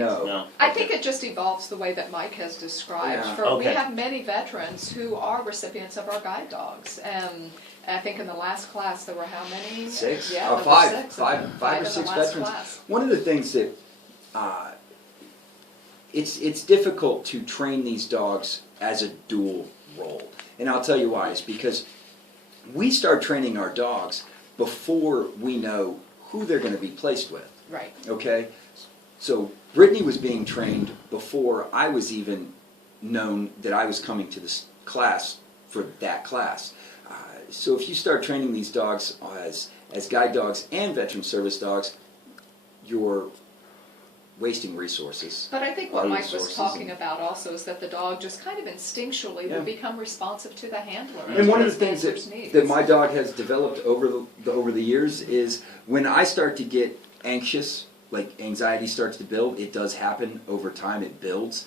Right. No. I think it just evolves the way that Mike has described. Okay. We have many veterans who are recipients of our guide dogs. And I think in the last class there were how many? 6? Yeah, Oh, there were five. 6. Five or in the 6 last veterans. class. One of the things that it's difficult to train these dogs as a dual role, and I'll tell you why. It's because we start training our dogs before we know who they're going to be placed with. Right. Okay, so Brittany was being trained before I was even known that I was coming to this class for that class. So if you start training these dogs as guide dogs and veteran service dogs, you're wasting resources. But I think what Mike was talking about also is that the dog just kind of instinctually will become responsive to the handler. And one of the things that my dog has developed over the years is when I start to get anxious, like anxiety starts to build, it does happen over time, it builds.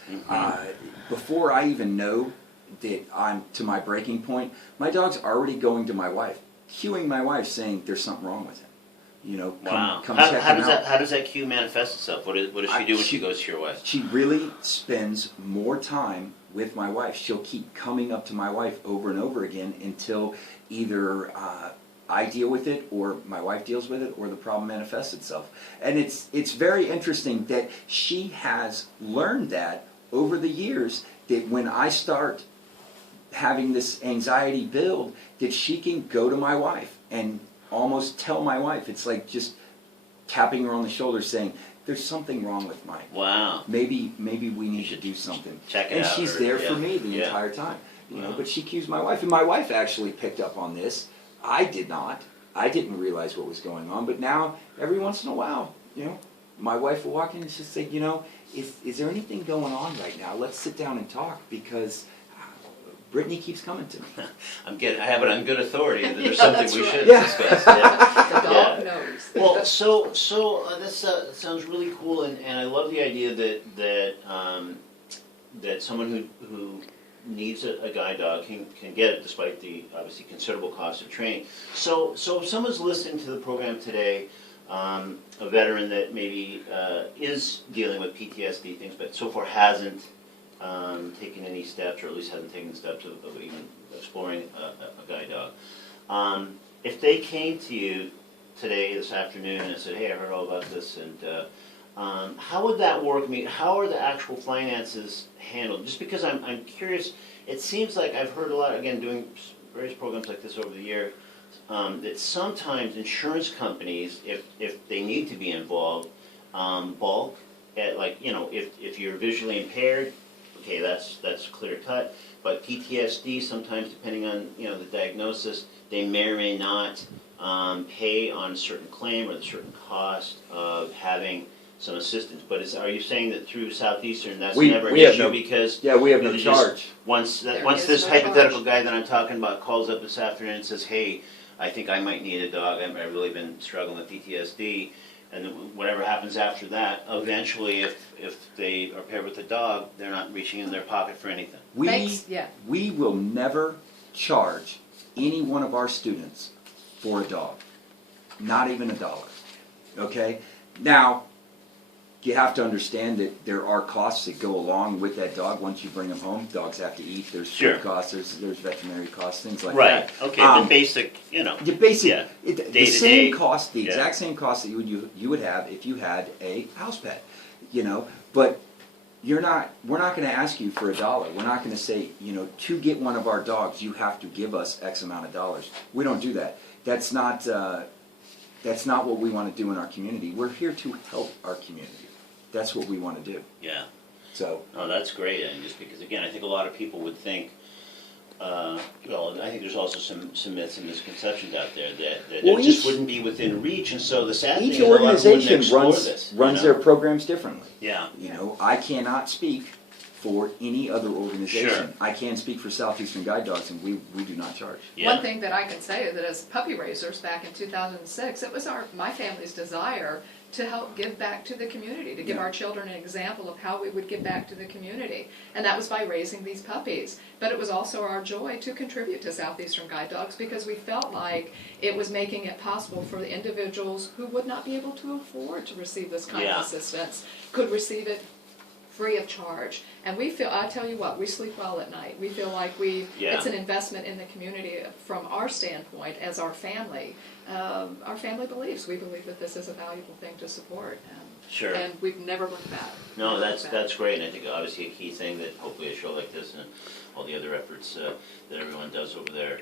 Before I even know that I'm to my breaking point, my dog's already going to my wife, cueing my wife saying there's something wrong with him. You know, come check him out. How does that cue manifest itself? What does she do when she goes to your wife? She really spends more time with my wife. She'll keep coming up to my wife over and over again until either I deal with it, or my wife deals with it, or the problem manifests itself. And it's very interesting that she has learned that over the years, that when I start having this anxiety build, that she can go to my wife and almost tell my wife. It's like just tapping her on the shoulder saying, there's something wrong with Mike. Wow. Maybe we need to do something. Check it and out, she's there for me the entire time. You know, but she cues my wife, and my wife actually picked up on this. I did not. I didn't realize what was going on, but now every once in a while, you know, my wife will walk in and she'll say, you know, is there anything going on right now? Let's sit down and talk, because Brittany keeps coming to me. I have it on good authority that there's something we should Yeah. discuss. The dog knows. Well, so this sounds really cool, and I love the idea that someone who needs a guide dog can get it, despite the obviously considerable cost of training. So if someone's listening to the program today, a veteran that maybe is dealing with PTSD things, but so far hasn't taken any steps, or at least hasn't taken steps of even exploring a guide dog. If they came to you today, this afternoon, and said, hey, I heard all about this, and how would that work? I mean, how are the actual finances handled? Just because I'm curious, it seems like I've heard a lot, again, doing various programs like this over the year, that sometimes insurance companies, if they need to be involved, bulk, like, you know, if you're visually impaired, okay, that's clear cut. But PTSD, sometimes depending on, you know, the diagnosis, they may or may not pay on a certain claim or the certain cost of having some assistance. But are you saying that through Southeastern that's never an issue, because we have no charge. Once this hypothetical guy that I'm talking about calls up this afternoon and says, hey, I think I might need a dog, I've really been struggling with PTSD, and whatever happens after that, eventually if they are paired with a dog, they're not reaching in their pocket for anything. We will never charge any one of our students for a dog. Not even $1. Okay? Now, you have to understand that there are costs that go along with that dog once you bring them home. Dogs have to eat, there's food costs, there's veterinary costs, things like that. Right, okay, the basic, you know. The basic, Yeah. the same cost, the exact same cost that you would have if you had a house pet, you know, but we're not going to ask you for $1. We're not going to say, you know, to get one of our dogs, you have to give us X amount of dollars. We don't do that. That's not what we want to do in our community. We're here to help our community. That's what we want to do. Yeah. So. Oh, that's great. And just because, again, I think a lot of people would think, well, I think there's also some myths and misconceptions out there that it just wouldn't be within reach. And so the sad thing is each organization runs their know? programs differently. Yeah. You know, I cannot speak for any other organization. Sure. I can speak for Southeastern Guide Dogs, and we do not charge. Yeah. One thing that I can say is that as puppy raisers back in 2006, it was my family's desire to help give back to the community, to give Yeah. our children an example of how we would give back to the community. And that was by raising these puppies. But it was also our joy to contribute to Southeastern Guide Dogs because we felt like it was making it possible for the individuals who would not be able to afford to receive this kind Yeah. of assistance could receive it free of charge. And we feel, I tell you what, we sleep well at night. We feel like Yeah. it's an investment in the community from our standpoint as our family. Our family believes. We believe that this is a valuable thing to support. Sure. And we've never looked back. No, Never that's looked back. that's great, and I think obviously a key thing that hopefully a show like this and all the other efforts that everyone does over there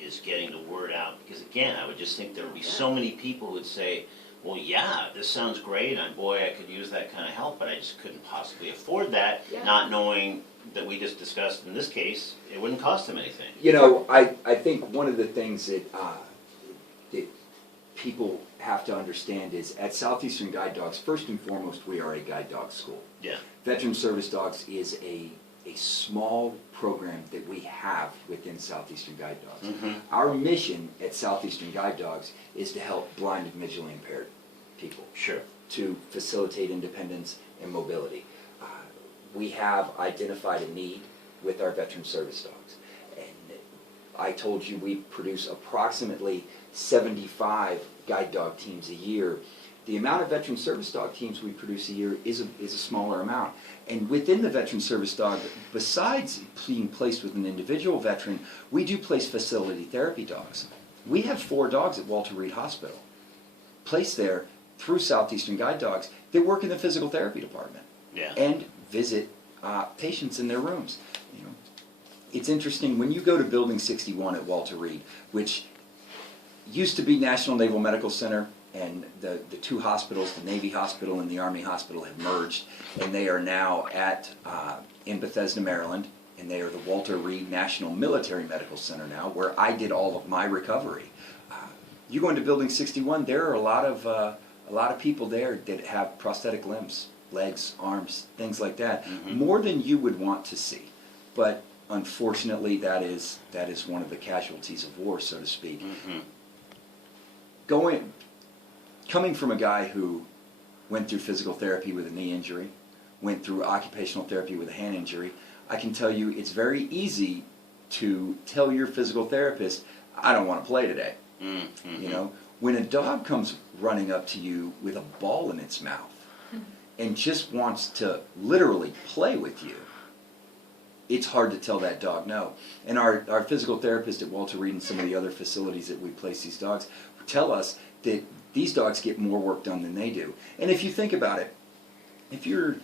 is getting the word out. Because again, I would just think there would be so many people who would say, well, yeah, this sounds great, and boy, I could use that kind of help, but I just couldn't possibly afford that, Yeah. not knowing that we just discussed in this case, it wouldn't cost them anything. You know, I think one of the things that people have to understand is at Southeastern Guide Dogs, first and foremost, we are a guide dog school. Yeah. Veteran Service Dogs is a small program that we have within Southeastern Guide Dogs. Mm-hmm. Our mission at Southeastern Guide Dogs is to help blind and visually impaired people Sure. to facilitate independence and mobility. We have identified a need with our Veteran Service Dogs. And I told you we produce approximately 75 guide dog teams a year. The amount of Veteran Service Dog teams we produce a year is a smaller amount. And within the Veteran Service Dog, besides being placed with an individual veteran, we do place facility therapy dogs. We have 4 dogs at Walter Reed Hospital, placed there through Southeastern Guide Dogs that work in the physical therapy department Yeah. and visit patients in their rooms. You know, it's interesting, when you go to Building 61 at Walter Reed, which used to be National Naval Medical Center, and the 2 hospitals, the Navy Hospital and the Army Hospital, have merged, and they are now in Bethesda, Maryland, and they are the Walter Reed National Military Medical Center now, where I did all of my recovery. You go into Building 61, there are a lot of people there that have prosthetic limbs, legs, arms, things like that, Mhm. more than you would want to see. But unfortunately, that is one of the casualties of war, so to speak. Mm-hmm. Coming from a guy who went through physical therapy with a knee injury, went through occupational therapy with a hand injury, I can tell you it's very easy to tell your physical therapist, I don't want to play today. Mm-hmm. You know, when a dog comes running up to you with a ball in its mouth and just wants to literally play with you, it's hard to tell that dog no. And our physical therapist at Walter Reed and some of the other facilities that we place these dogs tell us that these dogs get more work done than they do. And if you think about it, if you're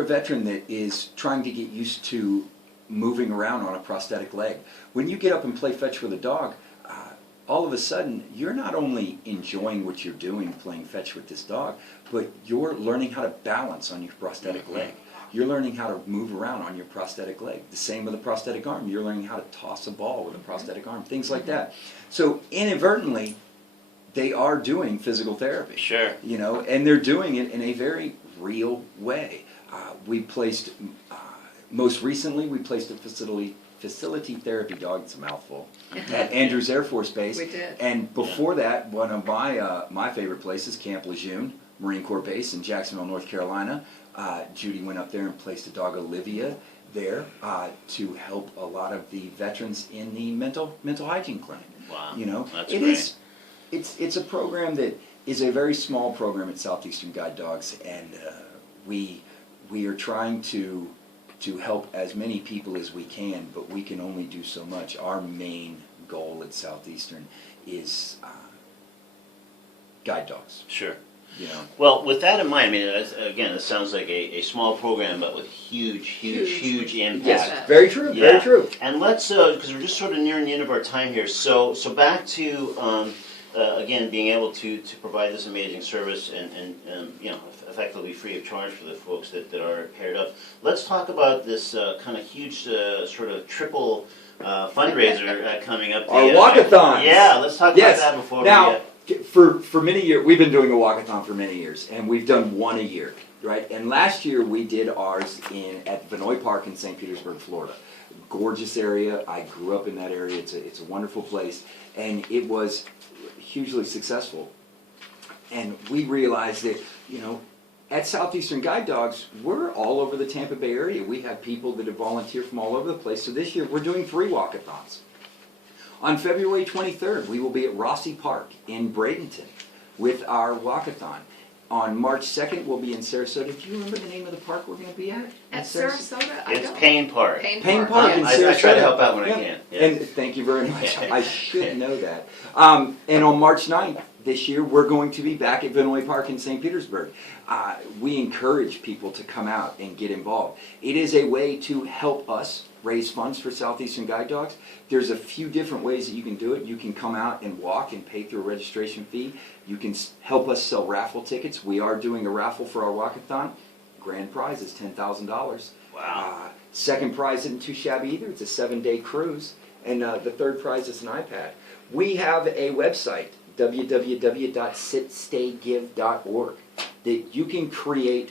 a veteran that is trying to get used to moving around on a prosthetic leg, when you get up and play fetch with a dog, all of a sudden you're not only enjoying what you're doing playing fetch with this dog, but you're learning how to balance on your prosthetic leg. You're learning how to move around on your prosthetic leg. The same with a prosthetic arm. You're learning how to toss a ball with a prosthetic arm, things like that. So inadvertently, they are doing physical therapy. Sure. You know, and they're doing it in a very real way. We placed, most recently, we placed a facility therapy dog, it's a mouthful, at Andrews Air Force Base. We did. And before that, one of my favorite places, Camp Lejeune, Marine Corps Base in Jacksonville, North Carolina. Judy went up there and placed a dog, Olivia, there to help a lot of the veterans in the mental hygiene clinic. Wow. You know, That's it great. is. It's a program that is a very small program at Southeastern Guide Dogs, and we are trying to help as many people as we can, but we can only do so much. Our main goal at Southeastern is guide dogs. Sure. You know. Well, with that in mind, I mean, again, this sounds like a small program, but with huge impact. Yes. Very true. Yeah. Very true. And let's, because we're just sort of nearing the end of our time here, so back to, again, being able to provide this amazing service and you know, effectively free of charge for the folks that are paired up. Let's talk about this kind of huge sort of triple fundraiser coming up. Our walkathons. Yeah, let's talk Yes. about that before Now, we... for many years, we've been doing a walkathon for many years, and we've done one a year, right? And last year we did ours at Vinoy Park in St. Petersburg, Florida. Gorgeous area. I grew up in that area. It's a wonderful place, and it was hugely successful. And we realized that, at Southeastern Guide Dogs, we're all over the Tampa Bay area. We have people that have volunteered from all over the place. So this year, we're doing 3 walkathons. On February 23rd, we will be at Rossi Park in Bradenton with our walkathon. On March 2nd, we'll be in Sarasota. Do you remember the name of the park we're going to be at? At Sarasota, I It's don't. Payne Park. Payne Payne Park, Park in yes. Sarasota. I try to help out when I Yeah. can. Yes. And thank you very much. I should know that. And on March 9th this year, we're going to be back at Vinoy Park in St. Petersburg. We encourage people to come out and get involved. It is a way to help us raise funds for Southeastern Guide Dogs. There's a few different ways that you can do it. You can come out and walk and pay through a registration fee. You can help us sell raffle tickets. We are doing a raffle for our walkathon. Grand prize is $10,000. Wow. Second prize isn't too shabby either. It's a 7-day cruise. And the third prize is an iPad. We have a website, www.sitstaygive.org, that you can create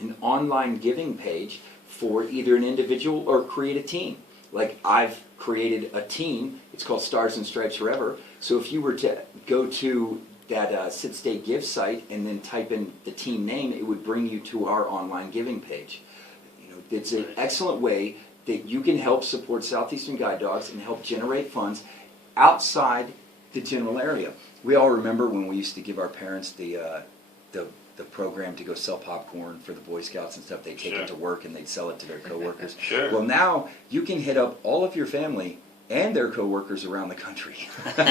an online giving page for either an individual or create a team. Like I've created a team, it's called Stars and Stripes Forever. So if you were to go to that Sit Stay Give site and then type in the team name, it would bring you to our online giving page. It's an excellent way that you can help support Southeastern Guide Dogs and help generate funds outside the general area. We all remember when we used to give our parents the program to go sell popcorn for the Boy Scouts and stuff. They'd take Sure. it to work and they'd sell it to their coworkers. Sure. Well, now you can hit up all of your family and their coworkers around the country. Great.